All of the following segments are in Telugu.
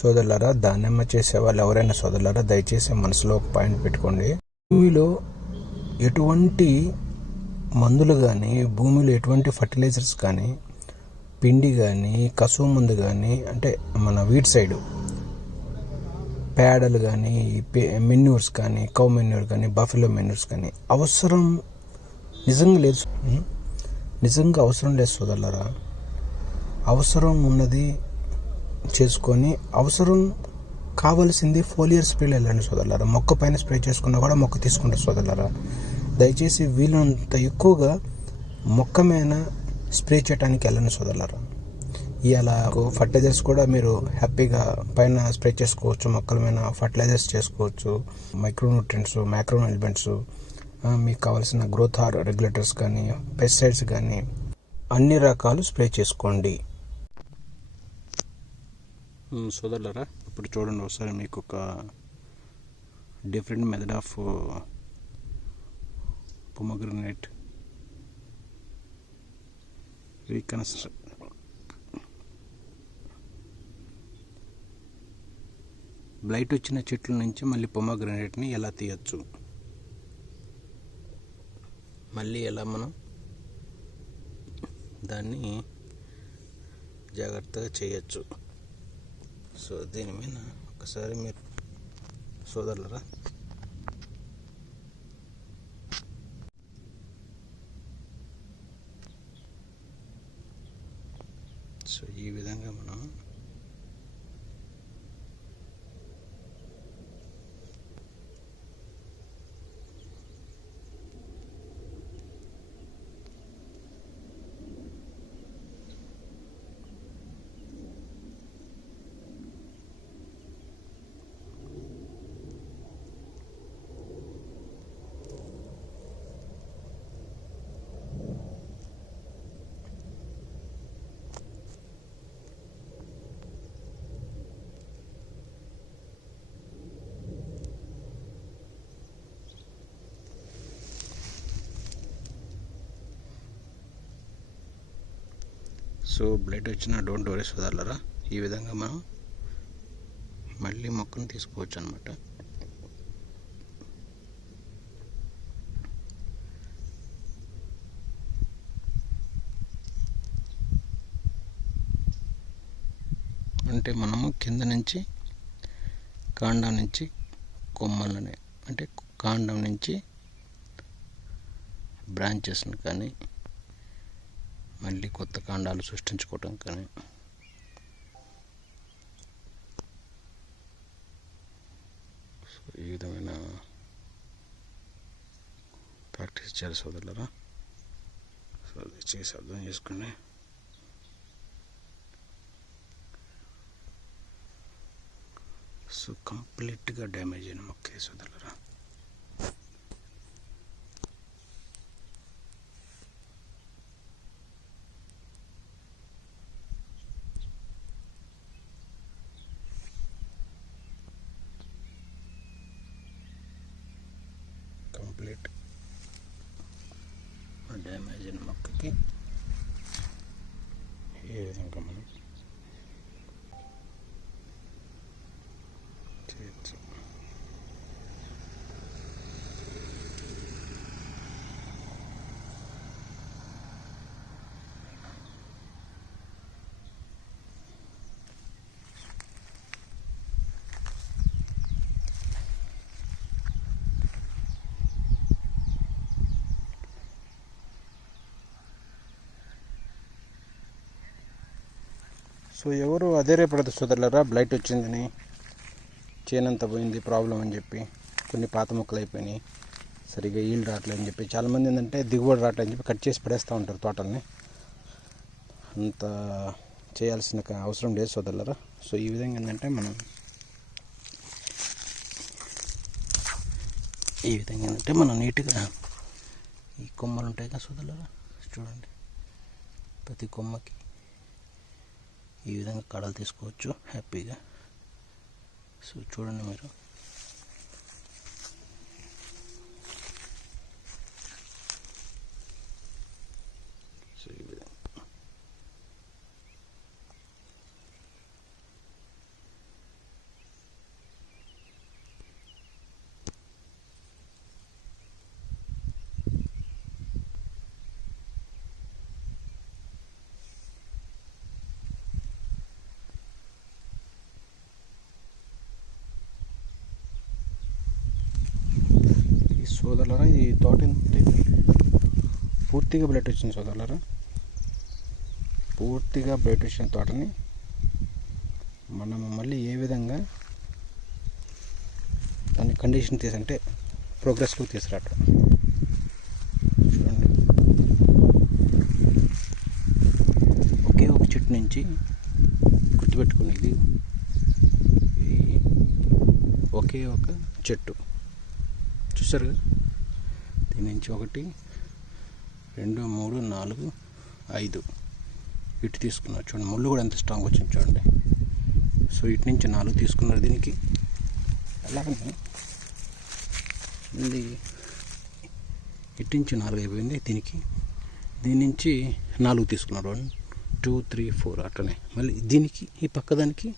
సోదరులారా దానిమ్మ చేసే వాళ్ళు ఎవరైనా సోదరులారా దయచేసి మనసులో ఒక పాయింట్ పెట్టుకోండి. భూమిలో ఎటువంటి మందులు కానీ భూమిలో ఎటువంటి ఫర్టిలైజర్స్ కానీ పిండి కానీ కసువు మందు కానీ అంటే మన వీట్ సైడు పేడలు కానీ మెన్యూర్స్ కానీ కౌ మెన్యూర్ కానీ బఫెలో మెన్యూర్స్ కానీ అవసరం నిజంగా లేదు నిజంగా అవసరం లేదు సోదరులారా. అవసరం ఉన్నది చేసుకొని అవసరం కావలసింది ఫోలియర్ స్ప్రేలు వెళ్ళండి సోదరులారా. మొక్క పైన స్ప్రే చేసుకున్నా కూడా మొక్క తీసుకుంటారు సోదరులారా. దయచేసి వీలంత ఎక్కువగా మొక్క మీద స్ప్రే చేయడానికి వెళ్ళండి సోదరులారా. ఇలా ఫర్టిలైజర్స్ కూడా మీరు హ్యాపీగా పైన స్ప్రే చేసుకోవచ్చు మొక్కల మీద ఫర్టిలైజర్స్ చేసుకోవచ్చు. మైక్రోన్యూట్రియంట్స్ మైక్రో ఎలిమెంట్స్ మీకు కావాల్సిన గ్రోత్ హార్ రెగ్యులేటర్స్ కానీ పెస్టిసైడ్స్ కానీ అన్ని రకాలు స్ప్రే చేసుకోండి. సోదరులరా ఇప్పుడు చూడండి ఒకసారి మీకు ఒక different method of pomegranate reconstruct blight వచ్చిన చెట్ల నుంచి మళ్ళీ పొమగ్రనేట్ని ఎలా తీయచ్చు? మళ్ళీ ఎలా మనం దాన్ని జాగ్రత్తగా చేయొచ్చు? సో దీని మీద ఒకసారి మీరు సోదరులరా? సో ఈ విధంగా మనం సో బ్లడ్ వచ్చినా డోంట్ వరీ సోదరులరా. ఈ విధంగా మనం మళ్ళీ మొక్కను తీసుకోవచ్చు అనమాట అంటే మనము కింద నుంచి కాండం నుంచి కొమ్మలని అంటే కాండం నుంచి బ్రాంచెస్ని కానీ మళ్ళీ కొత్త కాండాలు సృష్టించుకోవటం కానీ. సో ఈ విధమైన ప్రాక్టీస్ చేయాలి సోదరులరా. సో అది చేసి అర్థం చేసుకోండి సో కంప్లీట్గా డ్యామేజ్ అయిన మొక్క సోదరులరా. డ్యామేజ్ అయిన మొక్కకి ఈ విధంగా మనం చేయొచ్చు సో ఎవరు అదే రేపడదు సోదరులరా బ్లైట్ వచ్చిందని చేనంత పోయింది ప్రాబ్లం అని చెప్పి కొన్ని పాత మొక్కలు అయిపోయినాయి సరిగ్గా ఈల్డ్ రావట్లేదని చెప్పి చాలామంది ఏంటంటే దిగుబడి రావట్లేదని చెప్పి కట్ చేసి పడేస్తూ ఉంటారు తోటల్ని. అంత చేయాల్సిన అవసరం లేదు సోదరులరా. సో ఈ విధంగా ఏంటంటే మనం ఈ విధంగా ఏంటంటే మనం నీట్గా ఈ కొమ్మలు ఉంటాయి కదా సోదరులరా చూడండి. ప్రతి కొమ్మకి ఈ విధంగా కడలు తీసుకోవచ్చు. హ్యాపీగా సో చూడండి మీరు సో ఈ విధంగా సోదరులరా ఈ తోట పూర్తిగా బ్లడ్ వచ్చింది సోదరులరా పూర్తిగా బ్లడ్ వచ్చిన తోటని మనము మళ్ళీ ఏ విధంగా దాన్ని కండిషన్ తీసి అంటే ప్రోగ్రెస్లో తీసుకురావటం చూడండి. ఒకే ఒక చెట్టు నుంచి గుర్తుపెట్టుకునేది ఒకే ఒక చెట్టు. చూసారుగా దీని నుంచి ఒకటి రెండు మూడు నాలుగు ఐదు. ఇటు తీసుకున్నారు. చూడండి ముళ్ళు కూడా ఎంత స్ట్రాంగ్ వచ్చింది చూడండి. సో ఇటు నుంచి నాలుగు తీసుకున్నారు దీనికి. అలాగే మళ్ళీ ఇటు నుంచి నాలుగు అయిపోయింది దీనికి. దీని నుంచి నాలుగు తీసుకున్నారు. వన్ టూ త్రీ ఫోర్ అట్లనే. మళ్ళీ దీనికి ఈ పక్కదానికి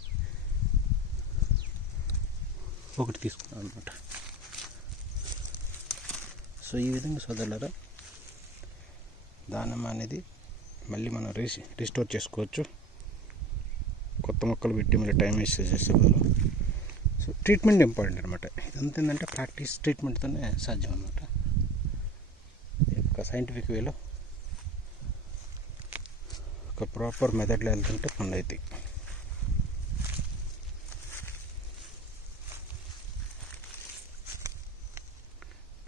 ఒకటి తీసుకున్నాను అనమాట సో ఈ విధంగా సోదరులరా దానం అనేది మళ్ళీ మనం రీ రిస్టోర్ చేసుకోవచ్చు. కొత్త మొక్కలు పెట్టి మళ్ళీ టైం వేస్ట్ చేసే సో ట్రీట్మెంట్ ఇంపార్టెంట్ అనమాట ఇదంతా ఏంటంటే ప్రాక్టీస్ ట్రీట్మెంట్తోనే సాధ్యం అనమాట ఒక సైంటిఫిక్ వేలో ఒక ప్రాపర్ మెథడ్లో వెళ్తుంటే పనులు అవుతాయి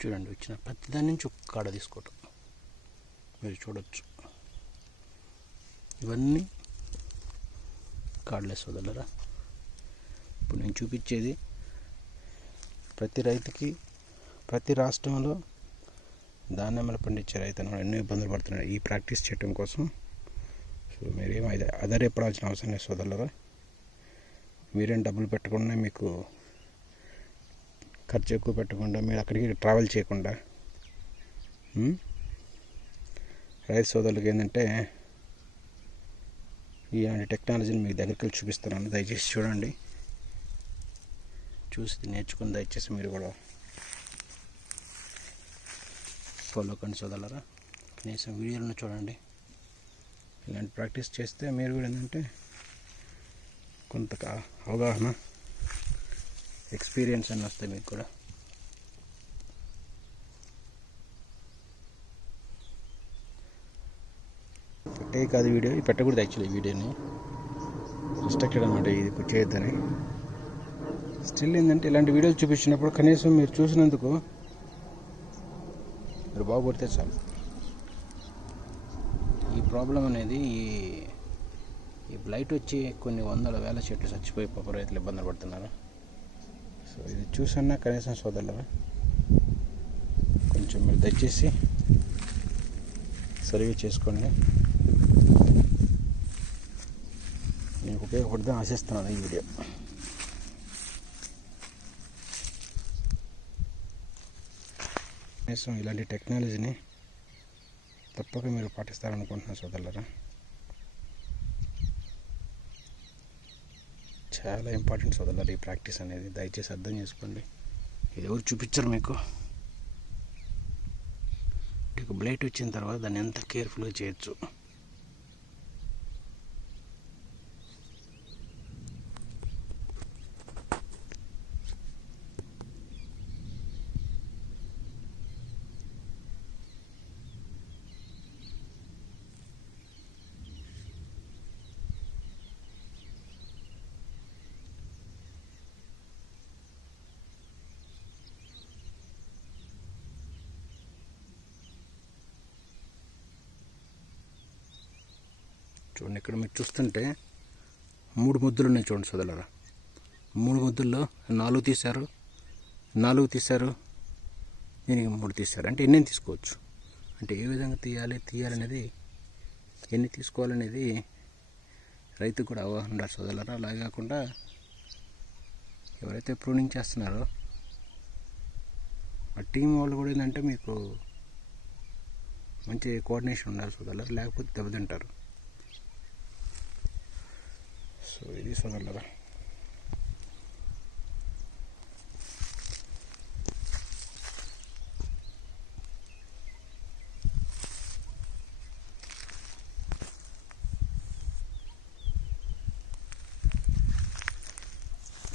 చూడండి వచ్చిన ప్రతి దాని నుంచి ఒక కాడ తీసుకోవటం. మీరు చూడొచ్చు. ఇవన్నీ కార్డ్లెస్ వదలరా ఇప్పుడు నేను చూపించేది ప్రతి రైతుకి ప్రతి రాష్ట్రంలో ధాన్యములు పండించే రైతులు ఎన్నో ఇబ్బందులు పడుతున్నాడు ఈ ప్రాక్టీస్ చేయడం కోసం. సో మీరేం అదే ఎప్పుడాల్సిన అవసరం లేదు సోదరులరా. మీరేం డబ్బులు పెట్టకుండా మీకు ఖర్చు ఎక్కువ పెట్టకుండా మీరు అక్కడికి ట్రావెల్ చేయకుండా రైతు సోదరులకు ఏంటంటే ఇలాంటి టెక్నాలజీని మీ దగ్గరికి వెళ్ళి చూపిస్తున్నాను. దయచేసి చూడండి. చూసి నేర్చుకుని దయచేసి మీరు కూడా ఫాలో కండి సోదరులరా. కనీసం వీడియోలను చూడండి. ఇలాంటి ప్రాక్టీస్ చేస్తే మీరు కూడా ఏంటంటే కొంత అవగాహన ఎక్స్పీరియన్స్ అని వస్తాయి మీకు కూడా. పెట్టే కాదు వీడియో. ఇది పెట్టకూడదు యాక్చువల్లీ వీడియోని. రిస్ట్రిక్టెడ్ అనమాట ఇది చేయొద్దని. స్టిల్ ఏంటంటే ఇలాంటి వీడియోలు చూపించినప్పుడు కనీసం మీరు చూసినందుకు మీరు బాగుపడితే చాలు. ఈ ప్రాబ్లం అనేది ఈ ఈ బ్లైట్ వచ్చి కొన్ని వందల వేల చెట్లు చచ్చిపోయి పాప రైతులు ఇబ్బందులు పడుతున్నారు. సో ఇది చూసన్నా కనీసం సోదరులరా కొంచెం మీరు దయచేసి సర్వే చేసుకోండి. నేను ఉపయోగపడదని ఆశిస్తున్నాను ఈ వీడియో. కనీసం ఇలాంటి టెక్నాలజీని తప్పక మీరు పాటిస్తారనుకుంటున్నాను సోదరులరా. చాలా ఇంపార్టెంట్ సోదరులరా ఈ ప్రాక్టీస్ అనేది. దయచేసి అర్థం చేసుకోండి. ఇది ఎవరు చూపించరు మీకు? మీకు బ్లైట్ వచ్చిన తర్వాత దాన్ని ఎంత కేర్ఫుల్గా చేయొచ్చు? చూడండి ఇక్కడ మీరు చూస్తుంటే మూడు ముద్దులు ఉన్నాయి చూడండి సోదరులరా. మూడు ముద్దుల్లో నాలుగు తీశారు నాలుగు తీశారు దీనికి మూడు తీశారు. అంటే ఎన్ని తీసుకోవచ్చు? అంటే ఏ విధంగా తీయాలి తీయాలనేది ఎన్ని తీసుకోవాలనేది రైతుకు కూడా అవగాహన ఉండాలి సోదరులారా. అలాగే కాకుండా ఎవరైతే ప్రూనింగ్ చేస్తున్నారో ఆ టీం వాళ్ళు కూడా ఏంటంటే మీకు మంచి కోఆర్డినేషన్ ఉండాలి సోదరులరా. లేకపోతే దెబ్బతింటారు. సో ఇది సోదరులరా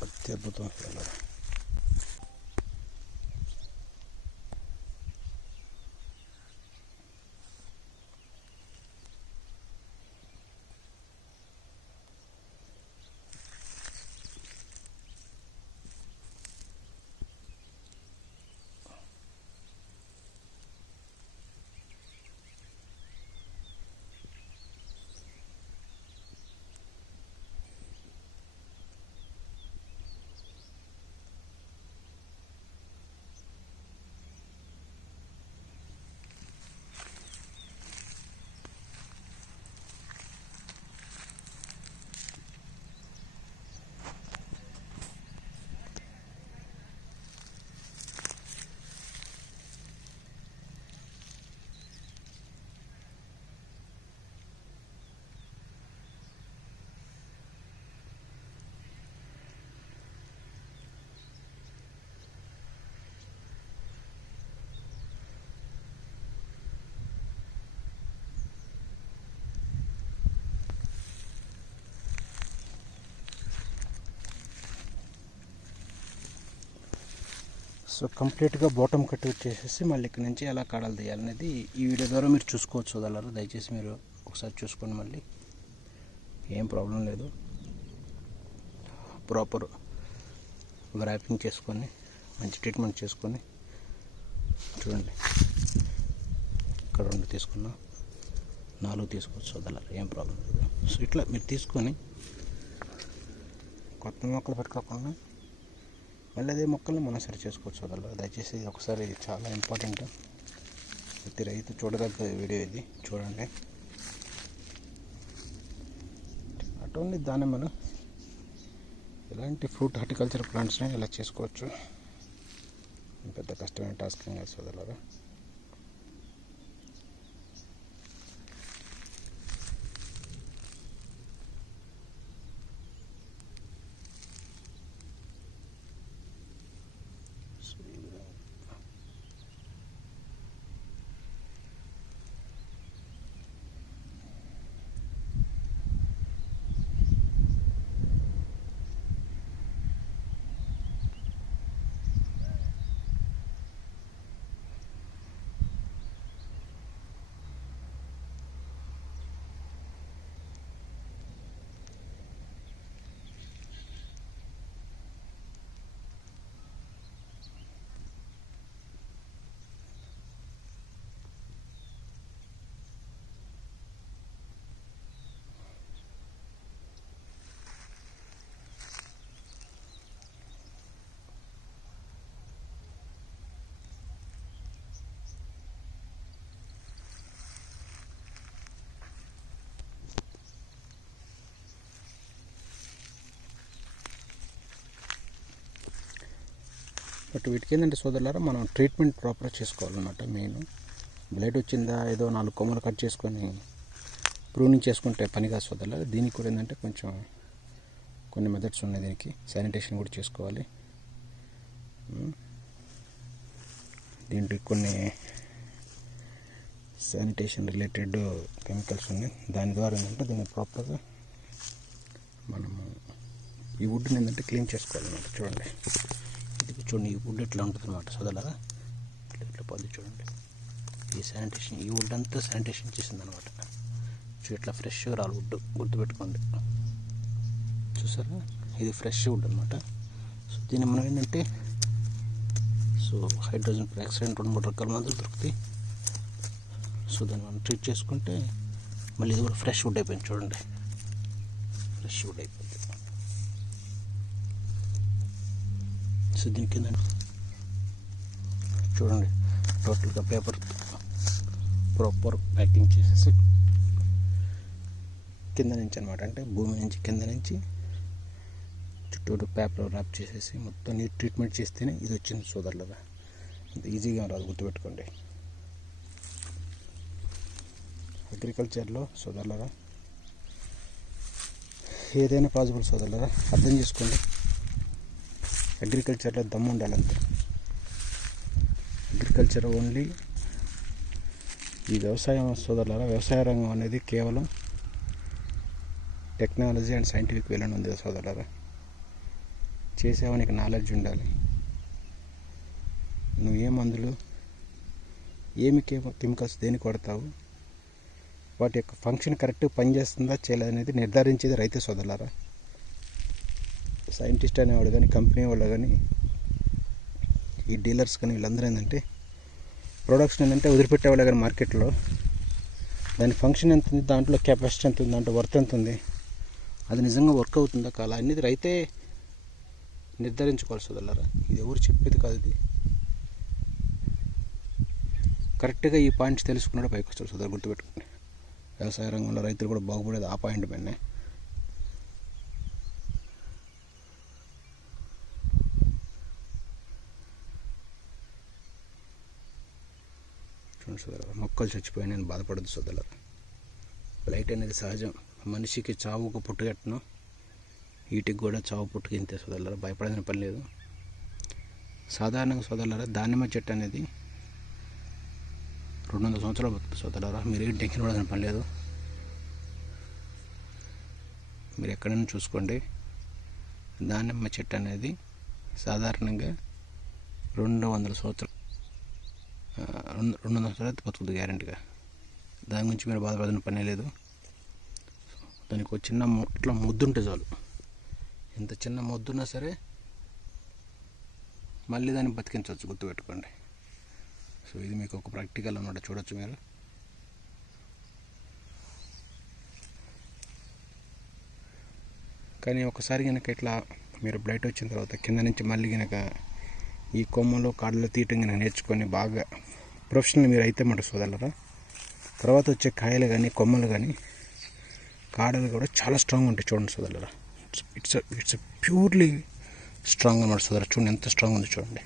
అత్యద్భుతం సోదరులరా సో కంప్లీట్గా బాటమ్ కట్ చేసేసి మళ్ళీ ఇక్కడ నుంచి ఎలా కాడలు తీయాలనేది ఈ వీడియో ద్వారా మీరు చూసుకోవచ్చు వదలరు. దయచేసి మీరు ఒకసారి చూసుకోండి మళ్ళీ. ఏం ప్రాబ్లం లేదు. ప్రాపర్ ర్యాపింగ్ చేసుకొని మంచి ట్రీట్మెంట్ చేసుకొని చూడండి. ఇక్కడ రెండు తీసుకున్నా నాలుగు తీసుకోవచ్చు వదలరు. ఏం ప్రాబ్లం లేదు. సో ఇట్లా మీరు తీసుకొని కొత్త మొక్కలు పెట్టుకోకుండా మళ్ళీ అదే మొక్కల్ని మనం సరి చేసుకోవచ్చు వదలరు దయచేసి ఒకసారి చాలా ఇంపార్టెంట్. ప్రతి రైతు చూడదగ్గ వీడియో ఇది. చూడండి. అటు ఓన్లీ దాన్ని మనం ఎలాంటి ఫ్రూట్ హార్టికల్చర్ ప్లాంట్స్ని ఇలా చేసుకోవచ్చు? పెద్ద కష్టమైన టాస్క్ ఏం కాదు సోదరులారా సో ఈ విధంగా బట్ వీటికి ఏంటంటే సోదరులారా మనం ట్రీట్మెంట్ ప్రాపర్గా చేసుకోవాలన్నమాట మెయిన్. బ్లడ్ వచ్చిందా ఏదో నాలుగు కొమ్మలు కట్ చేసుకొని ప్రూనింగ్ చేసుకుంటే పనిగా కాదు సోదరులారా. దీనికి కూడా ఏంటంటే కొంచెం కొన్ని మెథడ్స్ ఉన్నాయి దీనికి. శానిటేషన్ కూడా చేసుకోవాలి. దీనికి కొన్ని శానిటేషన్ రిలేటెడ్ కెమికల్స్ ఉన్నాయి. దాని ద్వారా ఏంటంటే దీన్ని ప్రాపర్గా మనము ఈ వుడ్ని ఏంటంటే క్లీన్ చేసుకోవాలన్నమాట. చూడండి. ఇది చూడండి ఈ వుడ్ ఎట్లా ఉంటుంది అనమాట సోదరులారా. ఇట్లా ఇట్లా చూడండి. ఈ శానిటేషన్ ఈ వుడ్ అంతా శానిటేషన్ చేసింది అనమాట చూ ఇట్లా ఫ్రెష్ రాలి వుడ్ గుర్తుపెట్టుకోండి. చూసారా? ఇది ఫ్రెష్ వుడ్ అనమాట సో దీన్ని మనం ఏంటంటే సో హైడ్రోజన్ పెరాక్సైడ్ రెండు మూడు రకాల మందులు దొరుకుతాయి. సో దాన్ని మనం ట్రీట్ చేసుకుంటే మళ్ళీ ఇది కూడా ఫ్రెష్ వుడ్ అయిపోయింది చూడండి. ఫ్రెష్ వుడ్ అయిపోయింది. సో దీని కింద చూడండి టోటల్గా పేపర్ ప్రాపర్ ప్యాకింగ్ చేసేసి కింద నుంచి అనమాట అంటే భూమి నుంచి కింద నుంచి చుట్టూరు పేపర్ ర్యాప్ చేసేసి మొత్తం నీట్ ట్రీట్మెంట్ చేస్తేనే ఇది వచ్చింది సోదరులుగా అంత ఈజీగా రాదు గుర్తుపెట్టుకోండి. అగ్రికల్చర్లో సోదరులరా ఏదైనా పాసిబుల్ సోదరులరా అర్థం చేసుకోండి. అగ్రికల్చర్లో దమ్ము ఉండాలంతే అగ్రికల్చర్ ఓన్లీ ఈ వ్యవసాయం సోదరులారా వ్యవసాయ రంగం అనేది కేవలం టెక్నాలజీ అండ్ సైంటిఫిక్ వేలని ఉంది సోదరులారా. చేసేవానికి నాలెడ్జ్ ఉండాలి. నువ్వు ఏ మందులు ఏమి కెమికల్స్ దేనికి కొడతావు వాటి యొక్క ఫంక్షన్ కరెక్ట్గా పనిచేస్తుందా చేయలేదనేది నిర్ధారించేది రైతు సోదరులారా. సైంటిస్ట్ అనేవాడు కానీ కంపెనీ వాళ్ళు కానీ ఈ డీలర్స్ కానీ వీళ్ళందరూ ఏంటంటే ప్రొడక్షన్ ఏంటంటే వదిలిపెట్టేవాళ్ళు కానీ మార్కెట్లో. దాని ఫంక్షన్ ఎంత ఉంది దాంట్లో కెపాసిటీ ఎంత ఉంది దాంట్లో వర్త్ ఎంత ఉంది అది నిజంగా వర్క్ అవుతుందా కాలా అనేది రైతే నిర్ధారించుకోవాలి సోదరులారా ఇది ఎవరు చెప్పేది కాదు ఇది. కరెక్ట్గా ఈ పాయింట్స్ తెలుసుకున్నాడు పైకి వస్తాడు సోదరు గుర్తుపెట్టుకోండి. వ్యవసాయ రంగంలో రైతులు కూడా బాగుపడేది ఆ పాయింట్ పైన. చూడండి సోదరు మొక్కలు చచ్చిపోయిన నేను బాధపడదు సోదరు లైట్ అనేది సహజం. మనిషికి చావుకు పుట్టుగట్టను వీటికి కూడా చావు పుట్టుక ఇంతే సోదరులారా. భయపడాల్సిన పని లేదు. సాధారణంగా సోదరులారా దానిమ్మ చెట్టు అనేది రెండు వందల సంవత్సరాలు బతుకుతుంది సోదరులారా. మీరు ఏం టెన్షన్ పడాల్సిన పని లేదు. మీరు ఎక్కడైనా చూసుకోండి. దానిమ్మ చెట్టు అనేది సాధారణంగా రెండు వందల సంవత్సరాలు రెండు రెండు వందల సంవత్సరాలు బతుకుతుంది గ్యారెంటీగా. దాని గురించి మీరు బాధపడిన పనే లేదు. దానికి ఒక చిన్న ఇట్లా ముద్దుంటే చాలు. ఎంత చిన్న ముద్దున్నా సరే మళ్ళీ దాన్ని బతికించవచ్చు గుర్తుపెట్టుకోండి. సో ఇది మీకు ఒక ప్రాక్టికల్ అన్నమాట చూడొచ్చు మీరు. కానీ ఒకసారి కనుక ఇట్లా మీరు బయట వచ్చిన తర్వాత కింద నుంచి మళ్ళీ కనుక ఈ కొమ్మలో కాడలో తీయటం కనుక నేర్చుకొని బాగా ప్రొఫెషనల్ మీరు అయితే మాట సోదరులరా తర్వాత వచ్చే కాయలు కానీ కొమ్మలు కానీ కాడలు కూడా చాలా స్ట్రాంగ్ ఉంటాయి చూడండి సోదరులరా. ఇట్స్ ఇట్స్ ప్యూర్లీ స్ట్రాంగ్ అన్నమాట సోదరు. చూడండి ఎంత స్ట్రాంగ్ ఉందో చూడండి.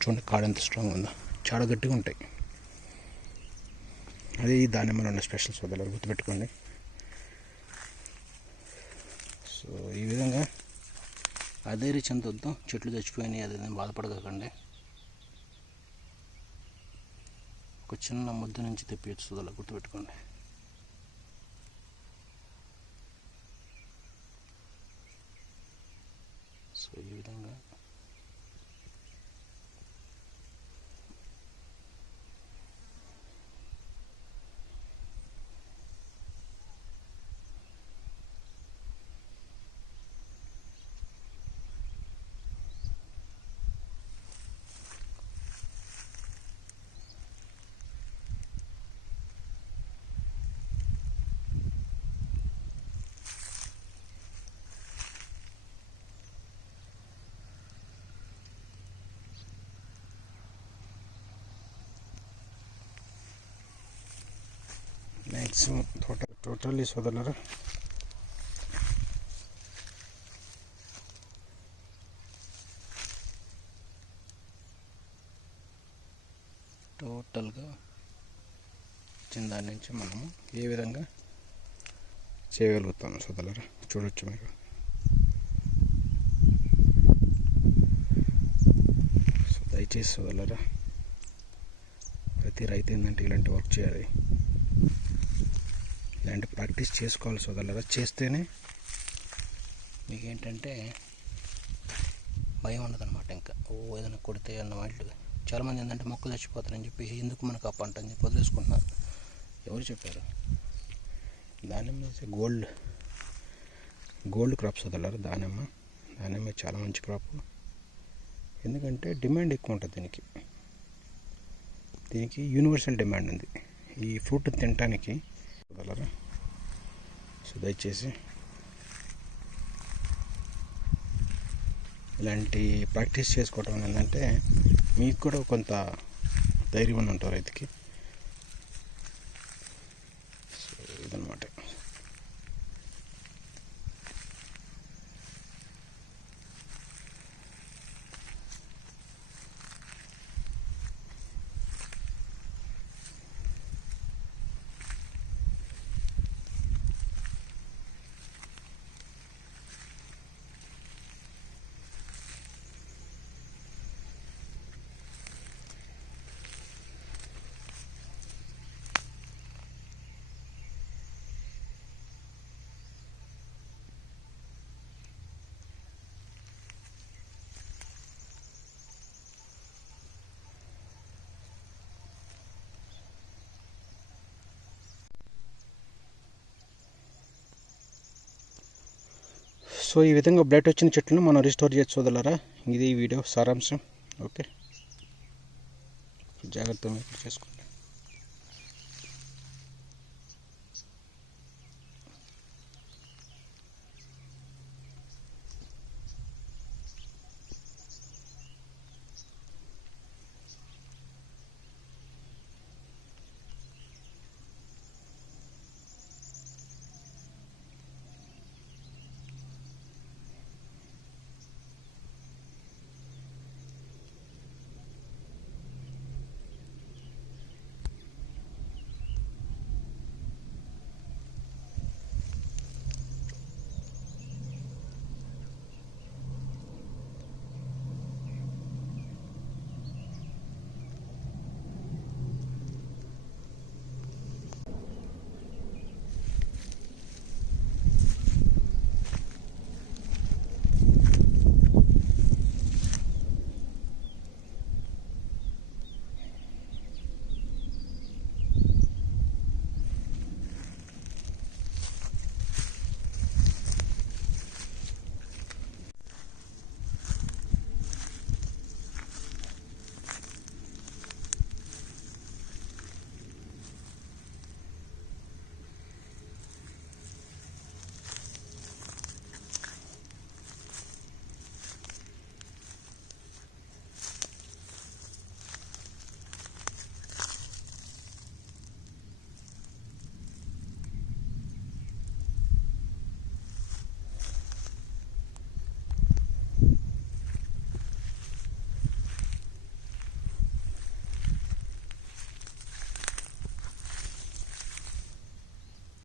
చూడండి కాడ ఎంత స్ట్రాంగ్ ఉందో. చాలా గట్టిగా ఉంటాయి. అదే ఈ దానిమ్మలో ఉన్న స్పెషల్ సోదరులు గుర్తుపెట్టుకోండి. సో ఈ విధంగా అదే రీచ్ చెందొద్దాం చెట్లు చచ్చిపోయినాయి అదే బాధపడకండి. ఒక చిన్న ముద్ద నుంచి తెప్పించు సుదల గుర్తుపెట్టుకోండి. సో ఈ విధంగా మ్యాక్సిమం టోటల్ టోటల్లీ సోదరులరా టోటల్గా వచ్చిన దాని నుంచి మనము ఏ విధంగా చేయగలుగుతాము సోదరులరా చూడొచ్చు మీరు సో దయచేసి సోదరులరా ప్రతి రైతు ఏంటంటే ఇలాంటి వర్క్ చేయాలి. ఇలాంటి ప్రాక్టీస్ చేసుకోవాలి సోదరులరా. చేస్తేనే మీకేంటంటే భయం ఉండదన్నమాట ఇంకా. ఓ ఏదైనా కొడితే అన్న వాళ్ళు చాలామంది ఏంటంటే మొక్కలు చచ్చిపోతారని చెప్పి ఎందుకు మనకు ఆ పంట? అని చెప్పి వదిలేసుకుంటున్నారు. ఎవరు చెప్పారు? దానిమ్మ గోల్డ్ గోల్డ్ క్రాప్ సోదరులరా దానిమ్మ. దానిమ్మ చాలా మంచి క్రాప్ ఎందుకంటే డిమాండ్ ఎక్కువ ఉంటుంది దీనికి. దీనికి యూనివర్సల్ డిమాండ్ ఉంది. ఈ ఫ్రూట్ తినటానికి వదలరా సో దయచేసి ఇలాంటి ప్రాక్టీస్ చేసుకోవటం ఏంటంటే మీకు కూడా కొంత ధైర్యం ఉంటారు రైతుకి సో ఇదనమాట సో ఈ విధంగా బ్లడ్ వచ్చిన చెట్లను మనం రిస్టోర్ చేసి ఇది ఈ వీడియో సారాంశం. ఓకే. జాగ్రత్తగా చేసుకోండి